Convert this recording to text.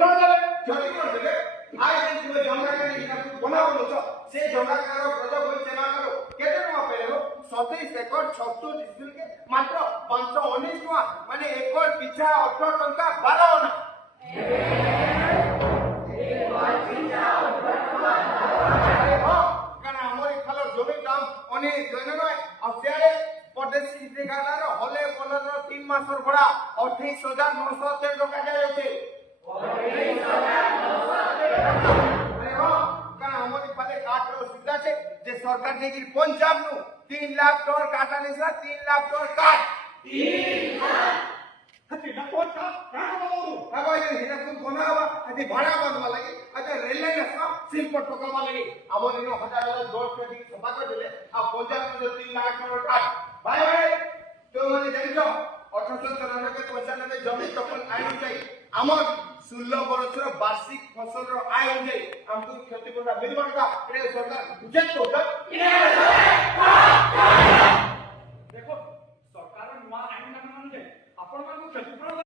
क्षति कर देले आइ जे तुम जंगला के बनावलो छ से जंगला का प्रोजेक्ट होई चला करो केते टका पेलो 27 एकड़ 36 डिस्ट्रिक्ट के मात्र 519 टका माने एकड़ पिछा 18 टका 12 ना जमी दाम अनेक जन नय आ सियारे परदेशी ठेकेदार हले बोलर 3 मासर भड़ा 28,913 टका जायते 28,913 अरे हां का हमरी पाले काट रो सुविधा छे जे सरकार देगी पंजाब नु 3 लाख टन काटा नेसला 3 लाख टन काट 3 लाख हती डकोट का बाबू बाबा ये हिरा कुन बनावा अति भाड़ा बनवा लगी अच्छा रेल लाइन असना सिल पर टोकवा लगी हमरे नो हजार जोड़ के दी सभा कर दिले आ पंजाब में 3 लाख टन काट भाई भाई तो माने जानिछो 1893 के 95 जमीन टोकन आइन जाई हमर 16 वर्षर वार्षिक फसल रो आय हो जाई हमको क्षति कोना मिलबा का रे सरकार बुझे तो